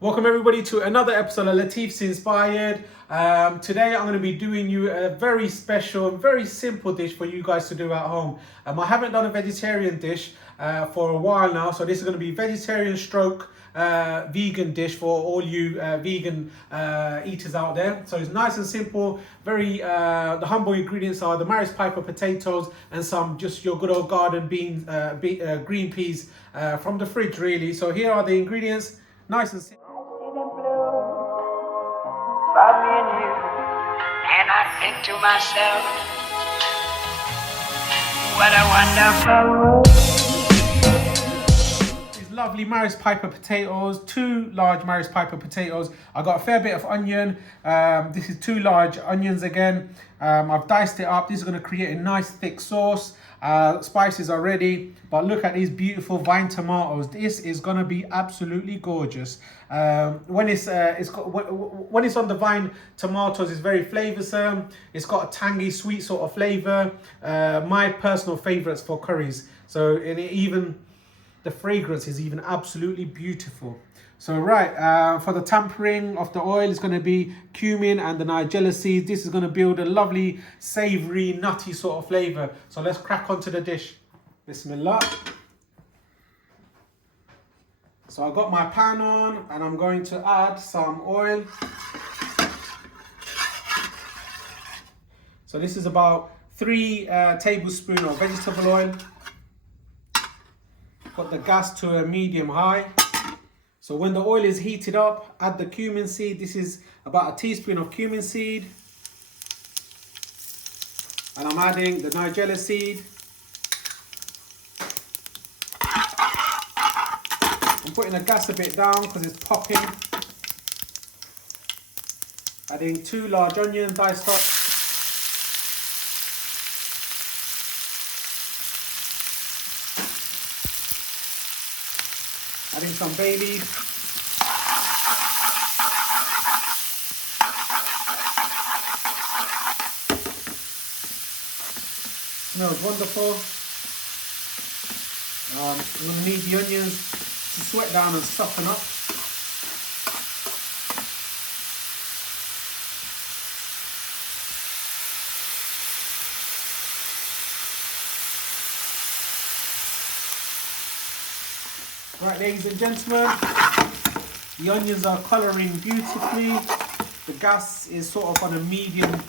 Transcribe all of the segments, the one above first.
Welcome everybody to another episode of Latif's Inspired. Today I'm going to be doing you a very special, very simple dish for you guys to do at home. I haven't done a vegetarian dish for a while now, so this is going to be vegetarian stroke vegan dish for all you vegan eaters out there. So it's nice and simple, very the humble ingredients are the Maris Piper potatoes and some just your good old garden beans, green peas from the fridge really. So here are the ingredients, nice and simple. For me and you, and I think to myself, what a wonderful. These lovely Maris Piper potatoes, 2 large Maris Piper potatoes. I got a fair bit of onion. This is 2 large onions again. I've diced it up. This is going to create a nice thick sauce. Spices are ready, but look at these beautiful vine tomatoes. This is going to be absolutely gorgeous. When it's on the vine tomatoes, it's very flavoursome. It's got a tangy, sweet sort of flavour. My personal favourites for curries. So even the fragrance is even absolutely beautiful. So right, for the tempering of the oil, it's going to be cumin and the nigella seeds. This is going to build a lovely, savoury, nutty sort of flavour. So let's crack onto the dish. Bismillah. So I've got my pan on and I'm going to add some oil. So this is about 3 tablespoons of vegetable oil. Got the gas to a medium high. So when the oil is heated up, add the cumin seed. This is about a teaspoon of cumin seed. And I'm adding the nigella seed. I'm putting the gas a bit down because it's popping. Adding 2 large onions diced up. Adding some bay leaf. Smells wonderful. I'm going to need the onions to sweat down and soften up. Right, ladies and gentlemen, the onions are colouring beautifully. The gas is sort of on a medium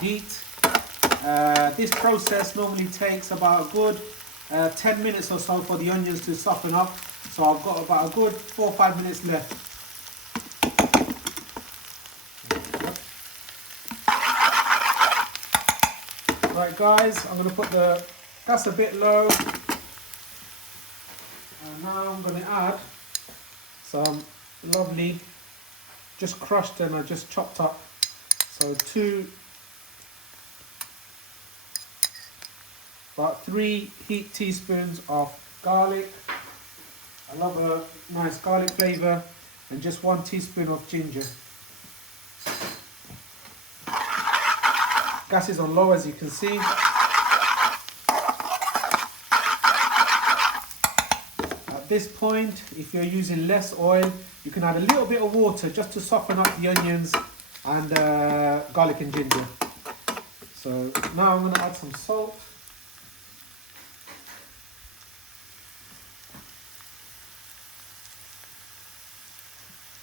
heat. This process normally takes about a good 10 minutes or so for the onions to soften up. So I've got about a good 4 or 5 minutes left. Right guys, I'm going to put the gas a bit low. And now I'm going to add some lovely, just crushed and I just chopped up. So about 3 heaped teaspoons of garlic. I love a nice garlic flavour. And just 1 teaspoon of ginger. Gas is on low as you can see. At this point, if you're using less oil, you can add a little bit of water just to soften up the onions and garlic and ginger. So now I'm going to add some salt.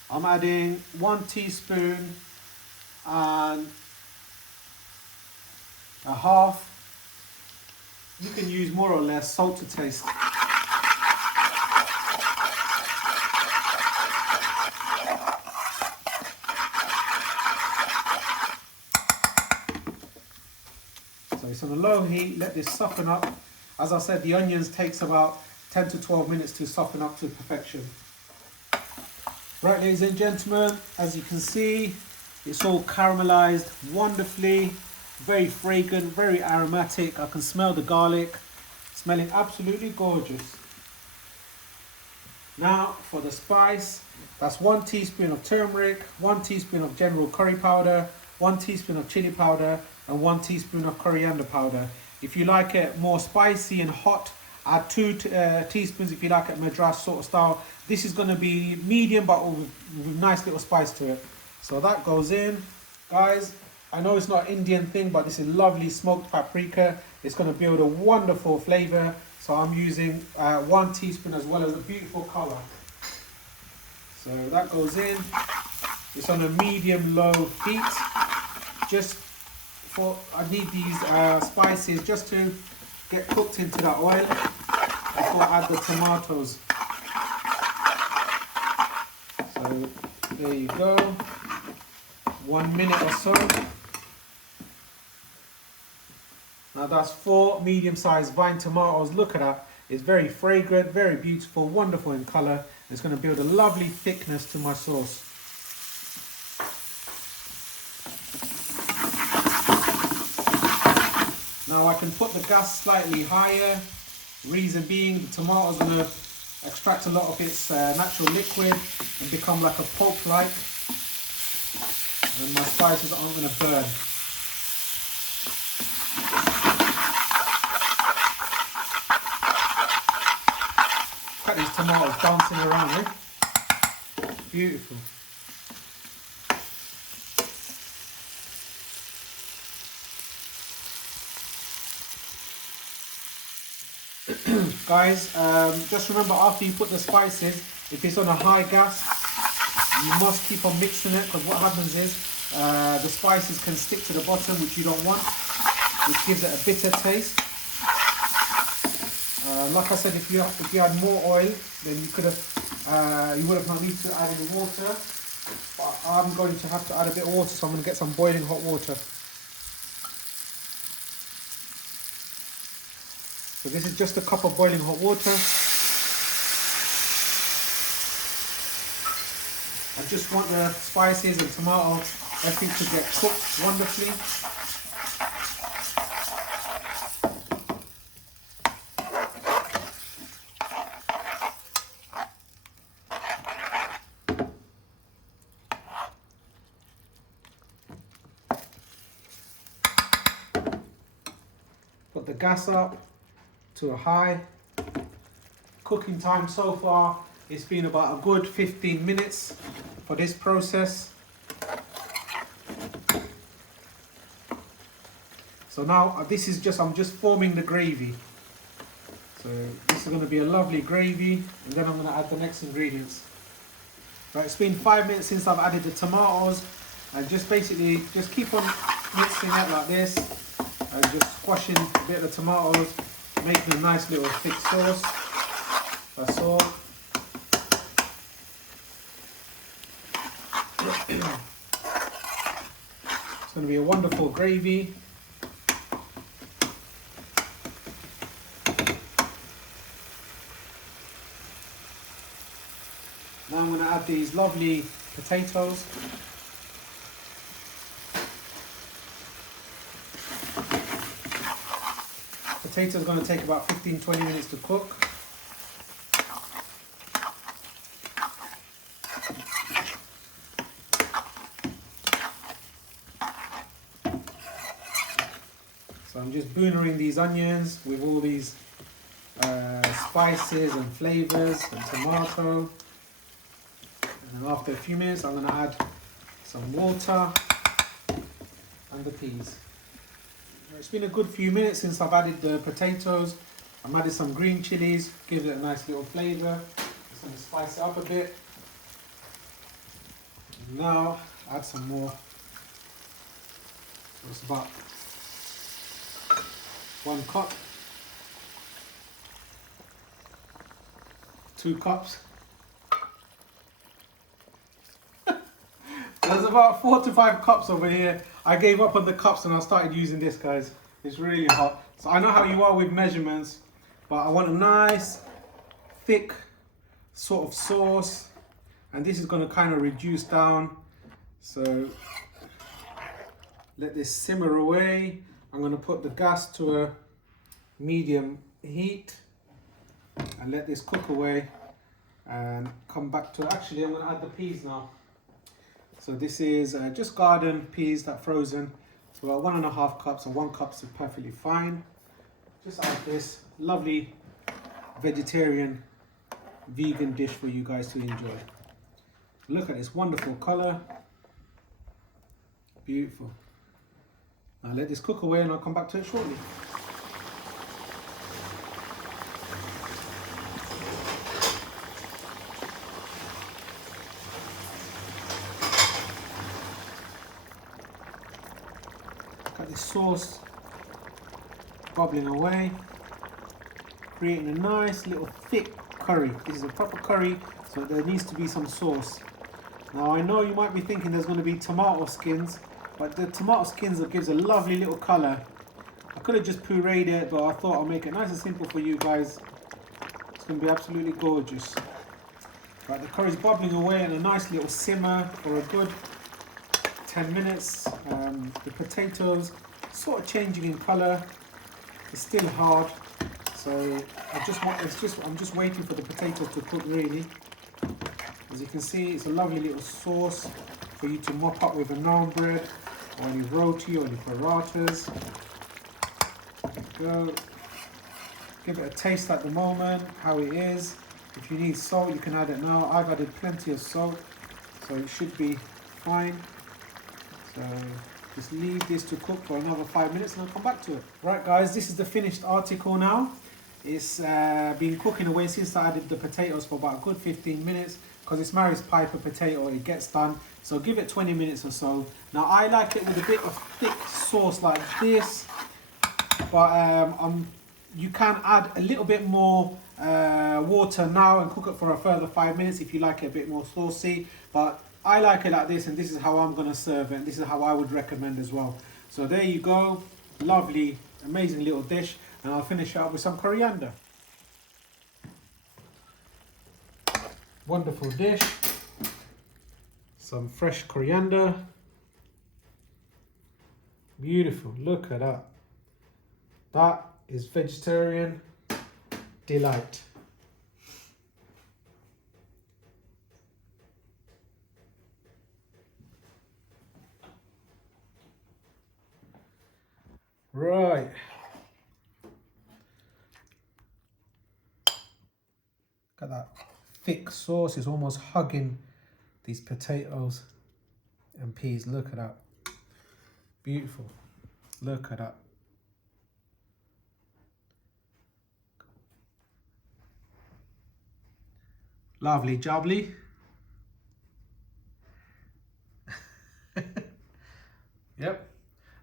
I'm adding 1 teaspoon and a half. You can use more or less salt to taste. So it's on a low heat, let this soften up. As I said, the onions takes about 10 to 12 minutes to soften up to perfection. Right, ladies and gentlemen, as you can see, it's all caramelized wonderfully, very fragrant, very aromatic. I can smell the garlic, smelling absolutely gorgeous. Now for the spice, that's 1 teaspoon of turmeric, 1 teaspoon of general curry powder, 1 teaspoon of chili powder, and 1 teaspoon of coriander powder. If you like it more spicy and hot, Add 2 teaspoons if you like it Madras sort of style. This is going to be medium but with nice little spice to it. So that goes in. Guys, I know it's not an Indian thing, but this is lovely smoked paprika. It's going to build a wonderful flavour. So I'm using 1 teaspoon as well as a beautiful colour. So that goes in. It's on a medium-low heat. I need these spices just to get cooked into that oil before I add the tomatoes. So there you go. 1 minute or so. Now that's 4 medium-sized vine tomatoes. Look at that. It's very fragrant, very beautiful, wonderful in colour. It's going to build a lovely thickness to my sauce. Now I can put the gas slightly higher. Reason being, the tomatoes are going to extract a lot of its natural liquid and become like a pulp-like. And my spices aren't going to burn. Look at these tomatoes dancing around, eh? Beautiful. Guys, just remember after you put the spices, if it's on a high gas, you must keep on mixing it, because what happens is the spices can stick to the bottom, which you don't want, which gives it a bitter taste. Like I said, if you had more oil, then you would have not need to add any water. But I'm going to have to add a bit of water, so I'm going to get some boiling hot water. So this is just a cup of boiling hot water. I just want the spices and tomato, everything to get cooked wonderfully. Put the gas up to a high. Cooking time so far, it's been about a good 15 minutes for this process. So now this is I'm just forming the gravy. So this is going to be a lovely gravy, and then I'm going to add the next ingredients. Right, it's been 5 minutes since I've added the tomatoes, and just basically keep on mixing it like this, and just squashing a bit of the tomatoes, making a nice little thick sauce. That's all. It's going to be a wonderful gravy. Now I'm going to add these lovely potatoes. Potatoes are going to take about 15-20 minutes to cook. So I'm just boonering these onions with all these spices and flavours and tomato. And then after a few minutes, I'm going to add some water and the peas. It's been a good few minutes since I've added the potatoes. I've added some green chilies, gives it a nice little flavour. Just going to spice it up a bit. And now add some more. So it's about 1 cup, 2 cups. There's about 4 to 5 cups over here. I gave up on the cups and I started using this, guys. It's really hot. So I know how you are with measurements, but I want a nice, thick sort of sauce. And this is going to kind of reduce down. So let this simmer away. I'm going to put the gas to a medium heat and let this cook away and come back to it. Actually, I'm going to add the peas now. So this is just garden peas that frozen. So about 1.5 cups, or 1 cup is perfectly fine. Just add this lovely vegetarian, vegan dish for you guys to enjoy. Look at this wonderful color. Beautiful. Now let this cook away and I'll come back to it shortly. Got this sauce bubbling away, creating a nice little thick curry. This is a proper curry, so there needs to be some sauce. Now I know you might be thinking there's going to be tomato skins, but the tomato skins gives a lovely little colour. I could have just pureed it, but I thought I'll make it nice and simple for you guys. It's going to be absolutely gorgeous. Right, the curry's bubbling away in a nice little simmer for a good 10 minutes. The potatoes sort of changing in colour. It's still hard, so I'm just waiting for the potatoes to cook really. As you can see, it's a lovely little sauce for you to mop up with a naan bread or any roti or any parathas. There you go. Give it a taste at the moment, how it is. If you need salt, you can add it now. I've added plenty of salt, so it should be fine. So just leave this to cook for another 5 minutes and I'll come back to it. Right guys, this is the finished article now. It's been cooking away since I added the potatoes for about a good 15 minutes because it's Mary's Piper potato, it gets done. So give it 20 minutes or so. Now I like it with a bit of thick sauce like this, but you can add a little bit more water now and cook it for a further 5 minutes if you like it a bit more saucy. But I like it like this, and this is how I'm going to serve it, and this is how I would recommend as well. So there you go, lovely, amazing little dish, and I'll finish it up with some coriander. Wonderful dish, some fresh coriander, beautiful, look at that. That is vegetarian delight. Right. Got that thick sauce, it's almost hugging these potatoes and peas. Look at that. Beautiful. Look at that. Lovely jubbly. Yep.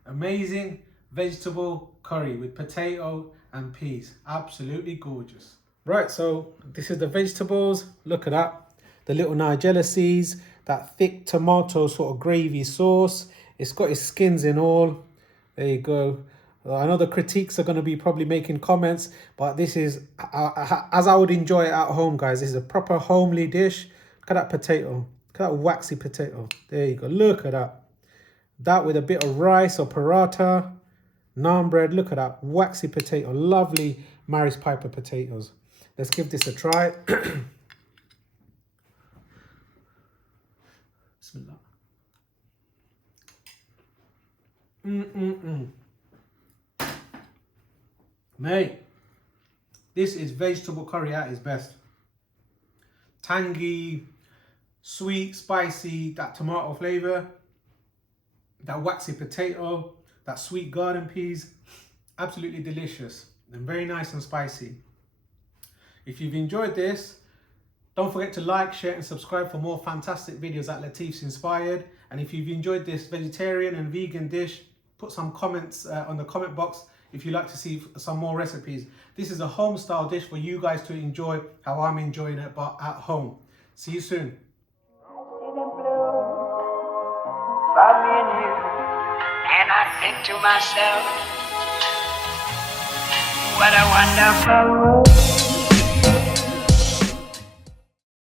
Amazing vegetable curry with potato and peas. Absolutely gorgeous. Right, so this is the vegetables. Look at that. The little nigella seeds, that thick tomato sort of gravy sauce. It's got its skins in all. There you go. I know the critiques are going to be probably making comments, but this is as I would enjoy it at home, guys. This is a proper homely dish. Look at that potato. Look at that waxy potato. There you go. Look at that. That with a bit of rice or paratha, naan bread. Look at that waxy potato. Lovely Mary's Piper potatoes. Let's give this a try. Bismillah. Mate, this is vegetable curry at its best. Tangy, sweet, spicy, that tomato flavour, that waxy potato, that sweet garden peas. Absolutely delicious and very nice and spicy. If you've enjoyed this, don't forget to like, share and subscribe for more fantastic videos at Latif's Inspired. And if you've enjoyed this vegetarian and vegan dish, put some comments on the comment box if you'd like to see some more recipes. This is a home style dish for you guys to enjoy how I'm enjoying it, but at home. See you soon. And I think to myself, what a wonderful world.